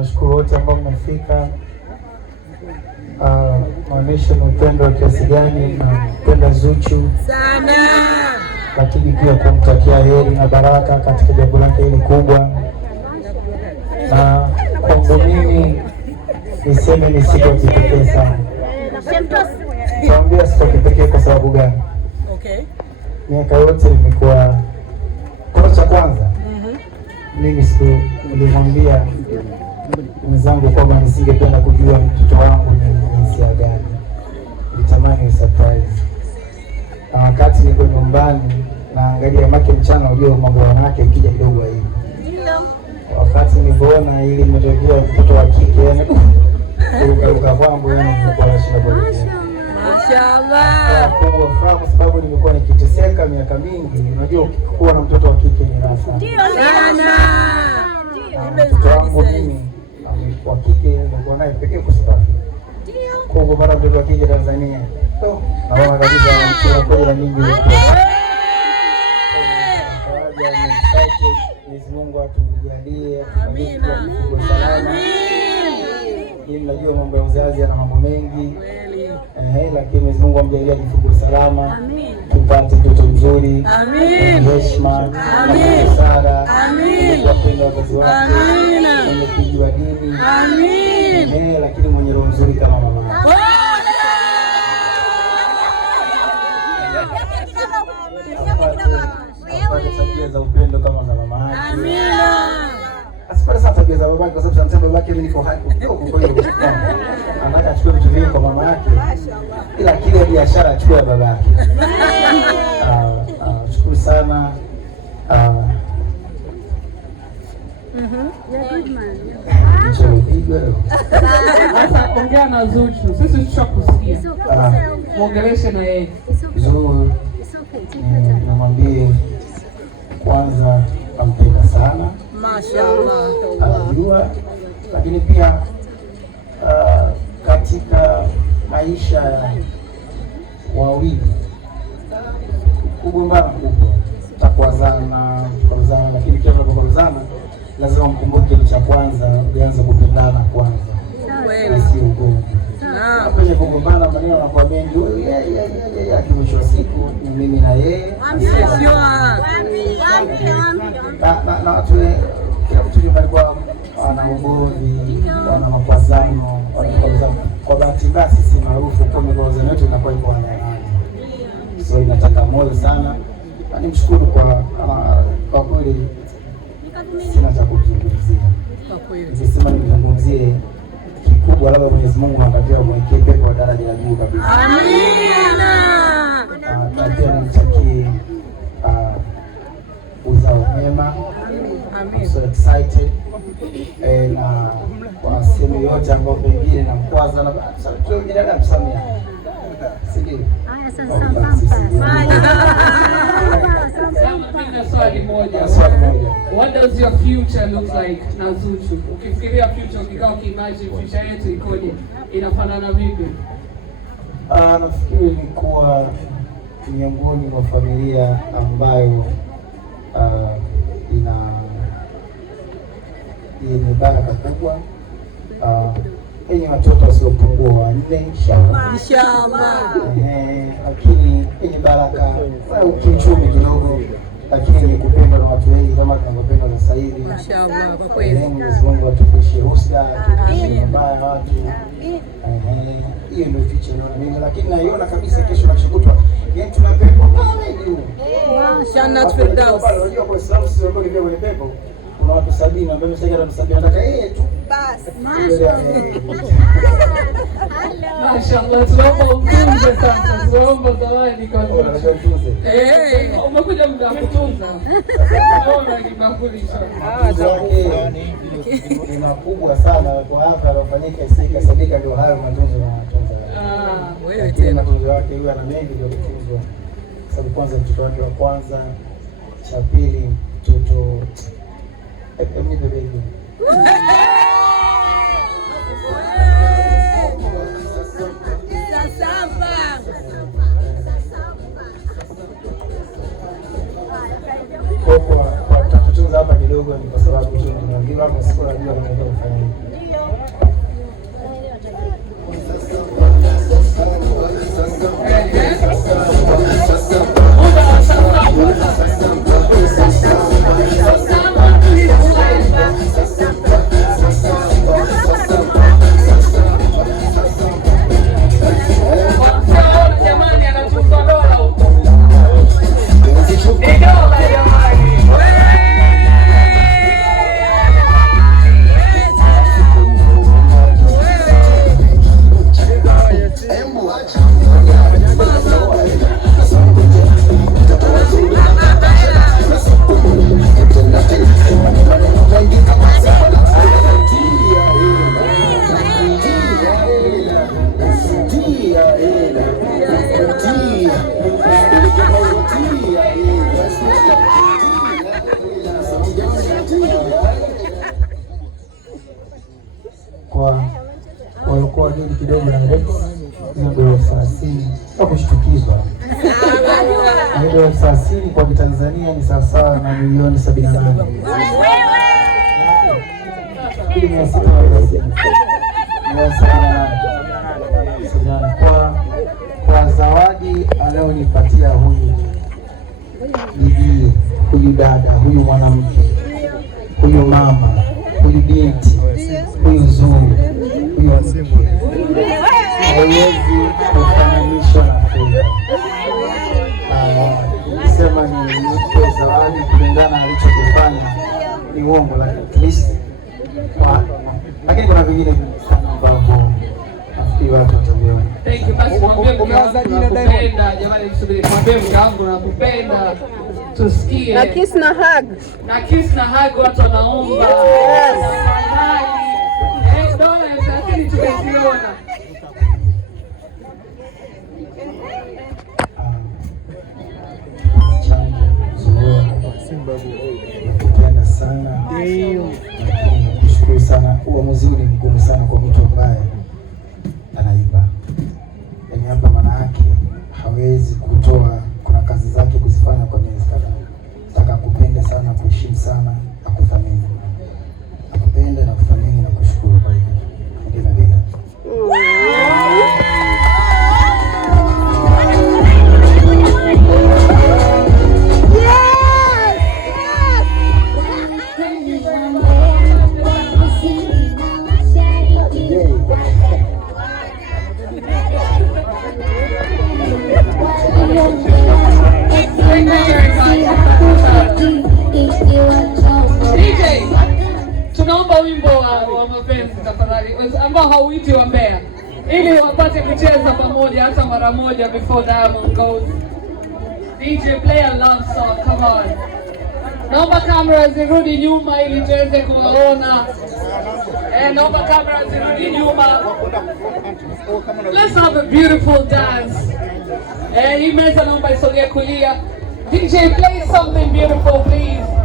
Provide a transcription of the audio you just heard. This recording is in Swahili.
Nashukuru wote ambao mmefika. Maonesho ni upendo wa kiasi gani na kupenda Zuchu sana, lakini pia kumtakia heri na baraka katika jambo lake hili kubwa. Na kwangu mimi niseme ni siku ya kipekee sana. Naambia siku ya kipekee kwa sababu gani? Okay. Miaka yote nimekuwa kwa cha kwanza. Mimi nilimwambia mwenzangu kwamba nisingependa kujua mtoto wangu ni hisia gani. Nitamani ni surprise. Na wakati niko nyumbani naangalia make mchana, unajua mambo wanawake ikija kidogo hivi. Ndio. Wakati nilipoona ili imetokea mtoto wa kike yani kuruka kwangu yani nilikuwa nashinda kwa nini. Mashaallah. Kwa furaha kwa sababu nimekuwa nikiteseka miaka mingi. Unajua kuwa na mtoto wa kike ni raha sana. Ndio sana. Mtoto wangu mimi wa kike ndio naye pekee kusafi. Ndio. Kwa mara mtoto wa kike Tanzania. Naona kabisa mtoto kwa na mingi. Mwenyezi Mungu atujalie. Amina. Amin. Ili najua mambo ya uzazi yana mambo mengi. Lakini Mwenyezi Mungu amjalie kifuko salama. Amin. Tupate mtoto mzuri. Amin. Heshima. Amin. Sara. Amin. Wapenda wazazi wake. Amin. Mwenye kujua dini. Amin. Lakini mwenye roho nzuri kama mama yake. Apate tabia za upendo kama za mama yake. Amina. Asipate sana tabia za baba yake kwa sababu anasema baba yake niko hai kidogo, kwa hiyo anataka achukue vitu vingi kwa mama yake. Ila kile biashara achukue ya baba yake. Shukuru sana. Sasa ongea na Zuchu. Sisi tushakusikia. Muongeleshe na yeye. Zuchu. Namwambie kwanza nampenda sana. Mashaallah. Anajua, lakini pia katika maisha ya wawili kugombana kubwa, takwazana, lakini kila tunapokozana lazima mkumbuke cha kwanza, uanze kupendana kwanza. Sio ugomvi. Hapo ni kugombana, maneno yanakuwa mengi. Mwisho wa siku ni mimi na yeye. Na watu kila mtu nyumbani kwa wana ugomvi, wana makwazano, kwa bahati mbaya sisi maarufu kwa mikwazano yetu inakuwa iko wanayani. So inataka moyo sana. Na nimshukuru kwa kweli, sina cha kuzungumzia. Kwa kweli. Nikisema nizungumzie kikubwa, labda Mwenyezi Mungu ampatie mwekee pepo wa daraja la juu kabisa. Amina. Pia nimtakie uzao mema. I'm so excited. Na kwa sehemu yote ambayo pengine na mkwaza na sababu jina msamia. Sidi. Haya sasa Swali moja. What does your future look like na Zuchu? Ukifikiria future, ukikaa ukiimagine future yetu ikoje? Inafanana vipi? Nafikiri ni kuwa miongoni mwa familia ambayo yenye baraka kubwa, yenye watoto wasiopungua 4 Inshallah. Lakini yenye baraka kiuchumi kidogo, lakini yenye kupendwa na watu wengi kama tunavyopendwa sasa hivi. Inshallah, kwa kweli. Mwenyezi Mungu atukushie husda, atukushie mabaya watu. Hiyo ndio fiche naona mimi, lakini naiona kabisa kesho na kishukutwa. Yaani tuna pepo pale juu. Jannat Firdaus. Unajua kwa Islam sisi ambao ni kwenye pepo kuna watu 70 ambao mshaikata 70 nataka yeye tu. Basi. Mashaallah, tunaomba umtunze sasa. Tunaomba zawadi kwa Zuchu. Umekuja muda wa kutunza. Tunaona kinakulisha. Ni makubwa sana kwa hapa anafanyika isika sadika, ndio hayo matunzo na matunzo. Wewe tena matunzo yake huyu ana mengi ndio kutunzwa. Sababu kwanza mtoto wake wa kwanza, cha pili mtoto mimi bebe. Kwa tatutunza hapa kidogo. kidogo ni kwa sababu tu nimeambiwa kwa siku najua nataka kufanya hivi. Walikuwa dini kidogo na mrefu ndio 30 kwa kushtukizwa. Ndio 30 kwa Tanzania ni sawasawa na milioni 78. Kwa zawadi anaonipatia huyu bibi, huyu dada, huyu mwanamke, huyu mama, huyu binti, huyu zuri, huyu haiwezi kufananishwa na fedha. Sema ni mpe zawadi kulingana na alichokifanya ni uongo, lakini kuna vingine sana ambavyo nafikiri watu wataviona. Thank you. Basi mwambie nakupenda, jamani, msubiri. Mwambie mkangu nakupenda, tusikie. Na kiss na hug. Na kiss na hug watu wanaomba. Dola sasa tumeziona. Nakupenda sana. Nakushukuru sana. Uamuzi huu ni mgumu sana kwa mtu ambaye anaimba. Yaani hapa maana yake hawezi kutoa, kuna kazi zake kuzifanya kwa miezi kadhaa. Nataka kupenda sana, kuheshimu sana, akuthamini. Nakupenda na kuthamini na kushukuru kwa hilo. Ndio na bila. Tunaomba wimbo wa mapenzi tafadhali, ambao hauiti wa Mbeya, ili wapate kucheza pamoja hata mara moja before Diamond goes. DJ, play a love song, come on. Naomba kamera zirudi nyuma ili tuweze kuwaona. Naomba kamera zirudi nyuma. Let's have a beautiful dance. Hii meza naomba isogee kulia. DJ, play something beautiful please.